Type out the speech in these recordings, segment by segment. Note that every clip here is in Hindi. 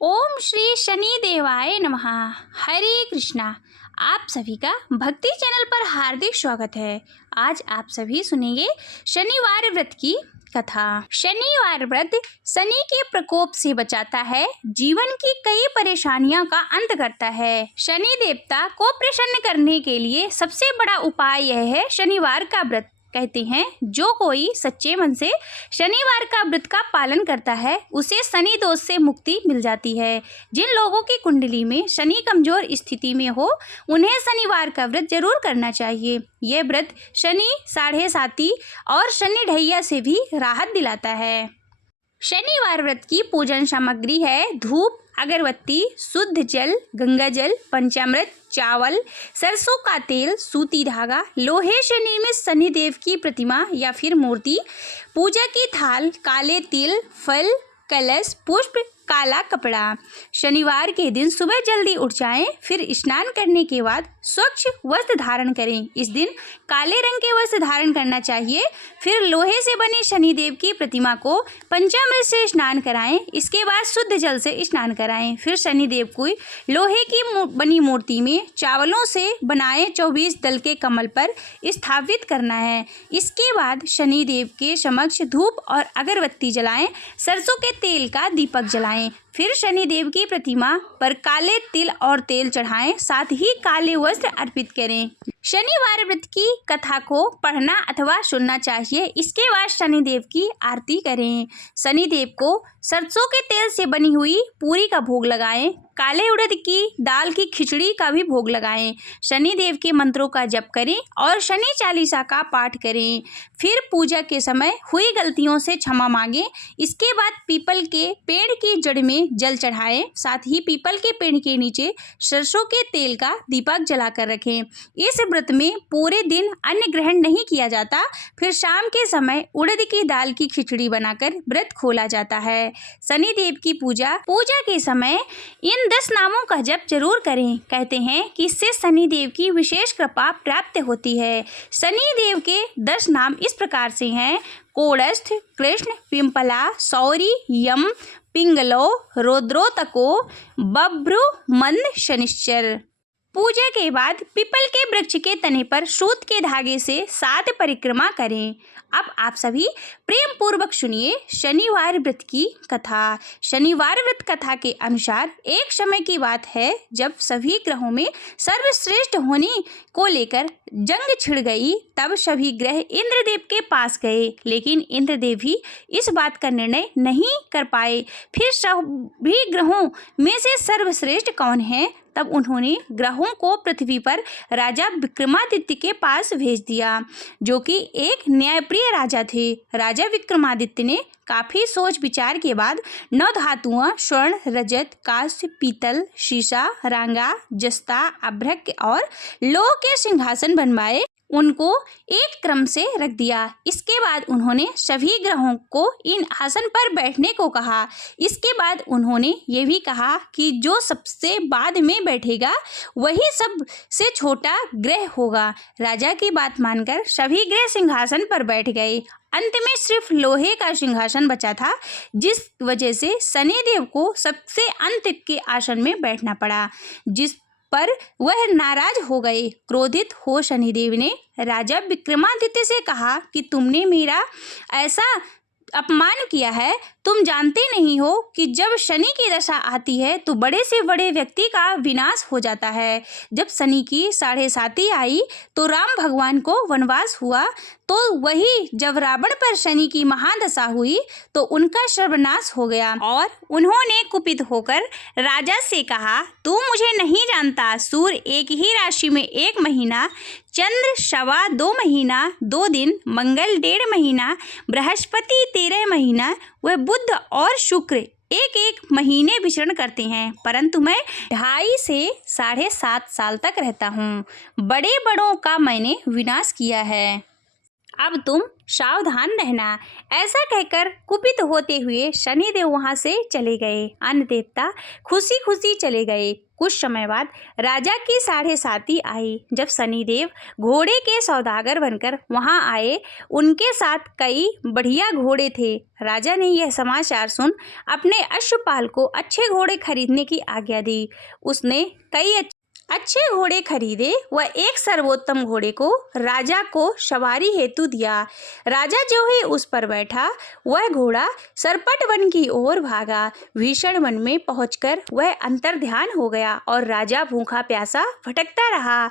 ओम श्री शनि देवाय नमः। हरे कृष्णा। आप सभी का भक्ति चैनल पर हार्दिक स्वागत है। आज आप सभी सुनेंगे शनिवार व्रत की कथा। शनिवार व्रत शनि के प्रकोप से बचाता है, जीवन की कई परेशानियों का अंत करता है। शनि देवता को प्रसन्न करने के लिए सबसे बड़ा उपाय यह है शनिवार का व्रत। कहते हैं जो कोई सच्चे मन से शनिवार का व्रत का पालन करता है उसे शनि दोष से मुक्ति मिल जाती है। जिन लोगों की कुंडली में शनि कमजोर स्थिति में हो उन्हें शनिवार का व्रत जरूर करना चाहिए। यह व्रत शनि साढ़े साती और शनि ढैया से भी राहत दिलाता है। शनिवार व्रत की पूजन सामग्री है धूप, अगरबत्ती, शुद्ध जल, गंगा जल, पंचामृत, चावल, सरसों का तेल, सूती धागा, लोहे से निर्मित शनिदेव की प्रतिमा या फिर मूर्ति, पूजा की थाल, काले तिल, फल, कलश, पुष्प, काला कपड़ा। शनिवार के दिन सुबह जल्दी उठ जाएं, फिर स्नान करने के बाद स्वच्छ वस्त्र धारण करें। इस दिन काले रंग के वस्त्र धारण करना चाहिए। फिर लोहे से बनी शनिदेव की प्रतिमा को पंचामृत से स्नान कराएं। इसके बाद शुद्ध जल से स्नान कराएं। फिर शनिदेव को लोहे की बनी मूर्ति में चावलों से बनाए 24 दल के कमल पर स्थापित करना है। इसके बाद शनिदेव के समक्ष धूप और अगरबत्ती जलाएं, सरसों के तेल का दीपक जलाएं। फिर शनिदेव की प्रतिमा पर काले तिल और तेल चढ़ाएं, साथ ही काले वस्त्र अर्पित करें। शनिवार व्रत की कथा को पढ़ना अथवा सुनना चाहिए। इसके बाद शनिदेव की आरती करें। शनिदेव को सरसों के तेल से बनी हुई पूरी का भोग लगाएं। काले उड़द की दाल की खिचड़ी का भी भोग लगाएं। शनिदेव के मंत्रों का जप करें और शनि चालीसा का पाठ करें। फिर पूजा के समय हुई गलतियों से क्षमा मांगें। इसके बाद पीपल के पेड़ की जड़ में जल चढ़ाएं, साथ ही पीपल के पेड़ के नीचे सरसों के तेल का दीपक जलाकर रखें। इस व्रत में पूरे दिन अन्न ग्रहण नहीं किया जाता। फिर शाम के समय उड़द की दाल की खिचड़ी बनाकर व्रत खोला जाता है। शनिदेव की पूजा के समय इन 10 नामों का जप जरूर करें। कहते हैं कि इससे शनिदेव की विशेष कृपा प्राप्त होती है। शनिदेव के 10 नाम इस प्रकार से हैं: कोड़स्थ, कृष्ण, पिंपला, सौरी, यम, पिंगलो, रुद्रोतको, बभ्रु, मंद, शनिश्चर। पूजा के बाद पीपल के वृक्ष के तने पर सूत के धागे से 7 परिक्रमा करें। अब आप सभी प्रेम पूर्वक सुनिए शनिवार व्रत की कथा। शनिवार व्रत कथा के अनुसार एक समय की बात है जब सभी ग्रहों में सर्वश्रेष्ठ होने को लेकर जंग छिड़ गई। तब सभी ग्रह इंद्रदेव के पास गए, लेकिन इंद्रदेव भी इस बात का निर्णय नहीं कर पाए। फिर सभी ग्रहों में से सर्वश्रेष्ठ कौन है? तब उन्होंने ग्रहों को पृथ्वी पर राजा विक्रमादित्य के पास भेज दिया, जो कि एक न्यायप्रिय राजा थे। राजा विक्रमादित्य ने काफी सोच विचार के बाद 9 धातुओं स्वर्ण, रजत, कांस्य, पीतल, शीशा, रांगा, जस्ता, अभ्रक और लोह के सिंहासन बनवाए। उनको एक क्रम से रख दिया। इसके बाद उन्होंने सभी ग्रहों को इन आसन पर बैठने को कहा। इसके बाद उन्होंने ये भी कहा कि जो सबसे बाद में बैठेगा वही सबसे छोटा ग्रह होगा। राजा की बात मानकर सभी ग्रह सिंहासन पर बैठ गए। अंत में सिर्फ लोहे का सिंहासन बचा था, जिस वजह से शनिदेव को सबसे अंत के आसन में बैठना पड़ा, जिस पर वह नाराज हो गए। क्रोधित हो शनिदेव ने राजा विक्रमादित्य से कहा कि तुमने मेरा ऐसा अपमान किया है। तुम जानते नहीं हो कि जब शनि की दशा आती है तो बड़े से बड़े व्यक्ति का विनाश हो जाता है। जब शनि की साढ़े साती आई तो राम भगवान को वनवास हुआ, तो वही जब रावण पर शनि की महादशा हुई तो उनका सर्वनाश हो गया और उन्होंने कुपित होकर राजा से कहा, तू मुझे नहीं जानता। सूर्य एक ही राशि में 1 महीना, चंद्र 2.25 महीना 2 दिन, मंगल 1.5 महीना, बृहस्पति 13 महीना, वह बुध और शुक्र 1-1 महीने विचरण करते हैं, परंतु मैं 2.5 से 7.5 साल तक रहता हूँ। बड़े बड़ों का मैंने विनाश किया है। अब तुम सावधान रहना। ऐसा कहकर कुपित होते हुए शनिदेव वहां से चले गए। अन्य देवता खुशी खुशी चले गए। कुछ समय बाद राजा की साढ़े साथी आई। जब शनिदेव घोड़े के सौदागर बनकर वहां आए, उनके साथ कई बढ़िया घोड़े थे। राजा ने यह समाचार सुन अपने अश्वपाल को अच्छे घोड़े खरीदने की आज्ञा दी। उसने कई अच्छे घोड़े खरीदे। वह एक सर्वोत्तम घोड़े को राजा को सवारी हेतु दिया। राजा जो ही उस पर बैठा, वह घोड़ा सरपट वन की ओर भागा। भीषण वन में पहुंचकर वह अंतर्ध्यान हो गया और राजा भूखा प्यासा भटकता रहा।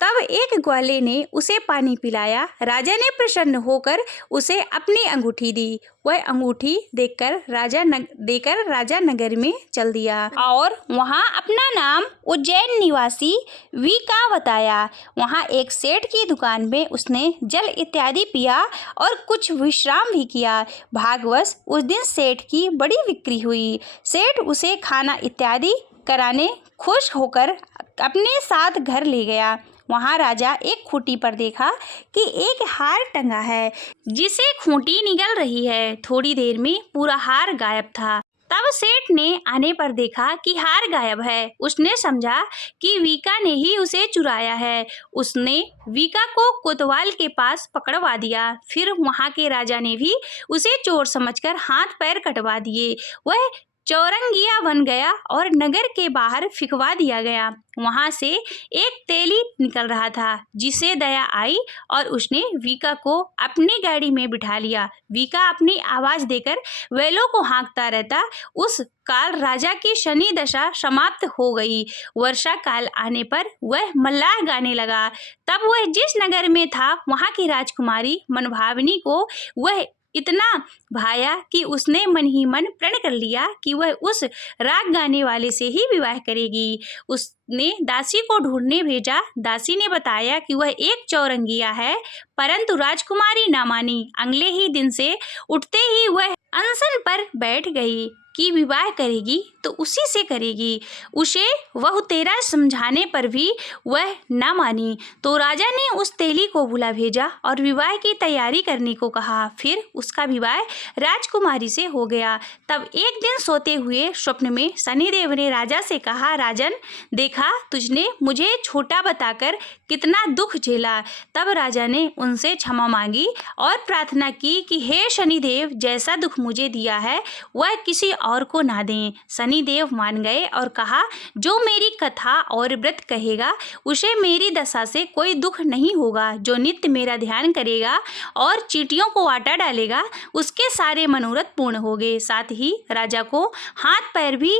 तब एक ग्वाले ने उसे पानी पिलाया। राजा ने प्रसन्न होकर उसे अपनी अंगूठी दी। वह अंगूठी देकर राजा नगर में चल दिया और वहां अपना नाम उज्जैन निवासी वी का बताया। वहां एक सेठ की दुकान में उसने जल इत्यादि पिया और कुछ विश्राम भी किया। भाग्यवश उस दिन सेठ की बड़ी बिक्री हुई। सेठ उसे खाना इत्यादि कराने खुश होकर अपने साथ घर ले गया। वहां राजा एक खूंटी पर देखा कि एक हार टंगा है, जिसे खूंटी निगल रही है। थोड़ी देर में पूरा हार गायब था। तब सेठ ने आने पर देखा कि हार गायब है। उसने समझा कि वीका ने ही उसे चुराया है। उसने वीका को कोतवाल के पास पकड़वा दिया। फिर वहां के राजा ने भी उसे चोर समझकर हाथ पैर कटवा दिए। वह चौरंगिया बन गया और नगर के बाहर फिकवा दिया गया। वहां से एक तेली निकल रहा था, जिसे दया आई और उसने वीका को अपनी गाड़ी में बिठा लिया। वीका अपनी आवाज देकर बैलों को हाँकता रहता। उस काल राजा की शनि दशा समाप्त हो गई। वर्षा काल आने पर वह मल्लाह गाने लगा। तब वह जिस नगर में था, वहां की राजकुमारी मनभावनी को वह इतना भाया कि उसने मन ही मन प्रण कर लिया कि वह उस राग गाने वाले से ही विवाह करेगी। उसने दासी को ढूंढने भेजा। दासी ने बताया कि वह एक चौरंगिया है, परंतु राजकुमारी ना मानी। अगले ही दिन से उठते ही वह अनशन पर बैठ गई कि विवाह करेगी तो उसी से करेगी। उसे वह तेरा समझाने पर भी वह न मानी। तो राजा ने उस तेली को बुला भेजा और विवाह की तैयारी करने को कहा। फिर उसका विवाह राजकुमारी से हो गया। तब एक दिन सोते हुए स्वप्न में शनिदेव ने राजा से कहा, राजन, देखा तुझने मुझे छोटा बताकर कितना दुख झेला। तब राजा ने उनसे क्षमा मांगी और प्रार्थना की कि हे शनिदेव, जैसा दुख मुझे दिया है वह किसी और को ना दें। शनिदेव मान गए और कहा, जो मेरी कथा और व्रत कहेगा उसे मेरी दशा से कोई दुख नहीं होगा। जो नित्य मेरा ध्यान करेगा और चींटियों को आटा डालेगा, उसके सारे मनोरथ पूर्ण होंगे। साथ ही राजा को हाथ पैर भी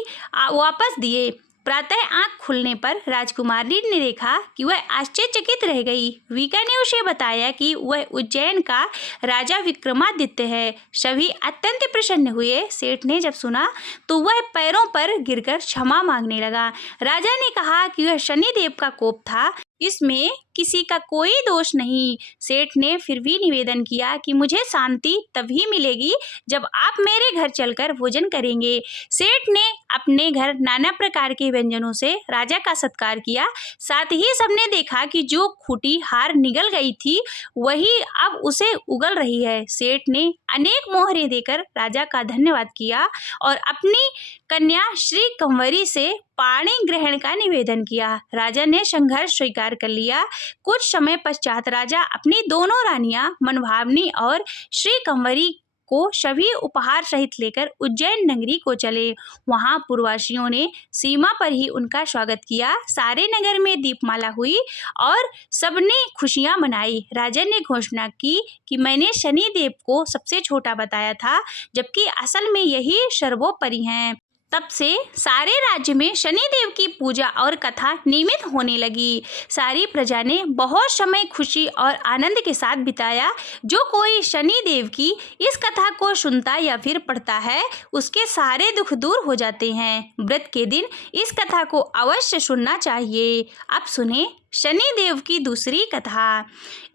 वापस दिए। प्रातः आंख खुलने पर राजकुमारी ने देखा कि वह आश्चर्यचकित रह गई। वीका ने उसे बताया कि वह उज्जैन का राजा विक्रमादित्य है। सभी अत्यंत प्रसन्न हुए। सेठ ने जब सुना तो वह पैरों पर गिरकर क्षमा मांगने लगा। राजा ने कहा कि वह शनिदेव का कोप था, इसमें किसी का कोई दोष नहीं। सेठ ने फिर भी निवेदन किया कि मुझे शांति तभी मिलेगी जब आप मेरे घर चलकर भोजन करेंगे। सेठ ने अपने घर नाना प्रकार के व्यंजनों से राजा का सत्कार किया। साथ ही सबने देखा कि जो खूंटी हार निगल गई थी, वही अब उसे उगल रही है। सेठ ने अनेक मोहरे देकर राजा का धन्यवाद किया और अपनी कन्या श्री कंवरी से पाणी ग्रहण का निवेदन किया। राजा ने संघर्ष स्वीकार कर लिया। कुछ समय पश्चात राजा अपनी दोनों रानियां मनभावनी और श्री कंवरी को सभी उपहार सहित लेकर उज्जैन नगरी को चले। वहां पूर्ववासियों ने सीमा पर ही उनका स्वागत किया। सारे नगर में दीपमाला हुई और सबने खुशियां मनाई। राजा ने घोषणा की कि मैंने शनिदेव को सबसे छोटा बताया था, जबकि असल में यही सर्वोपरि हैं। तब से सारे राज्य में शनिदेव की पूजा और कथा नियमित होने लगी। सारी प्रजा ने बहुत समय खुशी और आनंद के साथ बिताया। जो कोई शनिदेव की इस कथा को सुनता या फिर पढ़ता है, उसके सारे दुख दूर हो जाते हैं। व्रत के दिन इस कथा को अवश्य सुनना चाहिए। अब सुने शनिदेव की दूसरी कथा।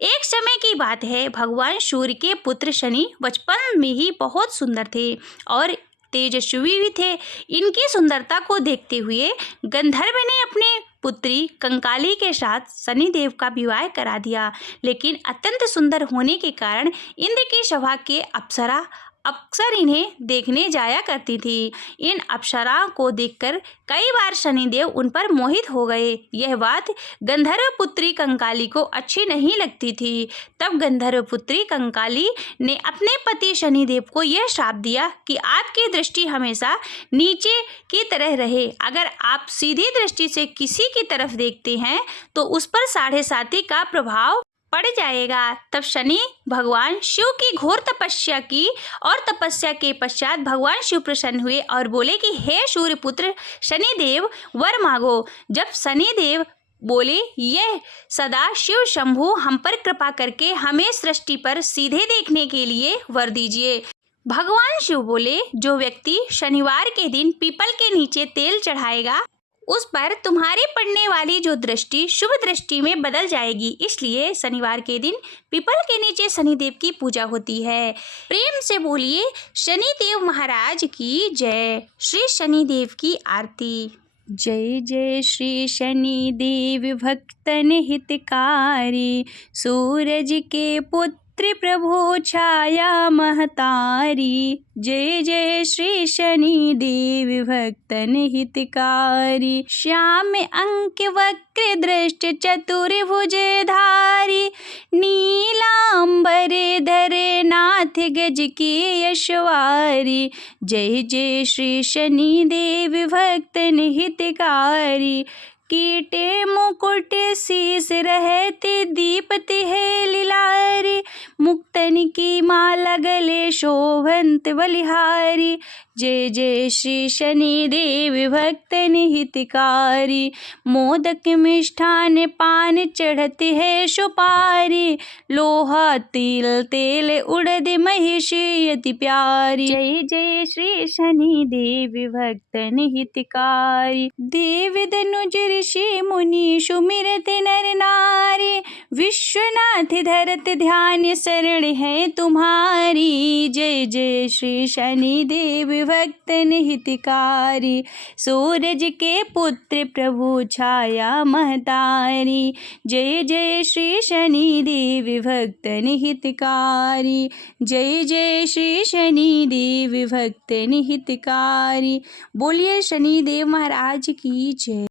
एक समय की बात है, भगवान सूर्य के पुत्र शनि बचपन में ही बहुत सुंदर थे और तेजस्वी भी थे। इनकी सुंदरता को देखते हुए गंधर्व ने अपने पुत्री कंकाली के साथ शनिदेव का विवाह करा दिया। लेकिन अत्यंत सुंदर होने के कारण इंद्र की सभा के अप्सरा अक्सर इन्हें देखने जाया करती थी। इन अप्सराओं को देखकर कई बार शनिदेव उन पर मोहित हो गए। यह बात गंधर्व पुत्री कंकाली को अच्छी नहीं लगती थी। तब गंधर्व पुत्री कंकाली ने अपने पति शनिदेव को यह श्राप दिया कि आपकी दृष्टि हमेशा नीचे की तरह रहे। अगर आप सीधी दृष्टि से किसी की तरफ देखते हैं तो उस पर 7.5 का प्रभाव पड़ जाएगा। तब शनि भगवान शिव की घोर तपस्या की और तपस्या के पश्चात भगवान शिव प्रसन्न हुए और बोले कि हे सूर्यपुत्र शनिदेव, वर मांगो। जब शनिदेव बोले, यह सदा शिव शंभु हम पर कृपा करके हमें सृष्टि पर सीधे देखने के लिए वर दीजिए। भगवान शिव बोले, जो व्यक्ति शनिवार के दिन पीपल के नीचे तेल चढ़ाएगा उस पर तुम्हारी पड़ने वाली जो दृष्टि शुभ दृष्टि में बदल जाएगी। इसलिए शनिवार के दिन पीपल के नीचे शनिदेव की पूजा होती है। प्रेम से बोलिए शनिदेव महाराज की जय। श्री शनिदेव की आरती। जय जय श्री शनिदेव भक्तन हितकारी, सूरज के पुत्र प्रभु छाया महतारी। जय जय श्री शनिदेव भक्तन हितकारी, श्याम अंक वक्र दृष्ट चतुर्भुजधारी, नीलांबर धरे नाथ गज की यशवारी। जय जय श्री शनिदेव भक्तन हितकारी, कीटे मुकुट शीस रहते दीपति है लीलारी, मुक्तन की माला गले शोभंत बलिहारी। जय जय श्री शनिदेव भक्तन हितकारी, मोदक मिष्ठान पान चढ़ते है सुपारी, लोहा तिल तेल उड़द महिषी अति प्यारी। जय जय श्री शनिदेव भक्तन हितकारी, देव दनुज ऋषि मुनि सुमिरत नर नारी, विश्वनाथ धरत ध्यान शरण है तुम्हारी। जय जय श्री शनिदेव भक्तन हितकारी, सूरज के पुत्र प्रभु छाया महतारी। जय जय श्री शनिदेव भक्तन हितकारी, जय जय श्री शनिदेव भक्तन हितकारी। बोलिए शनिदेव महाराज की जय।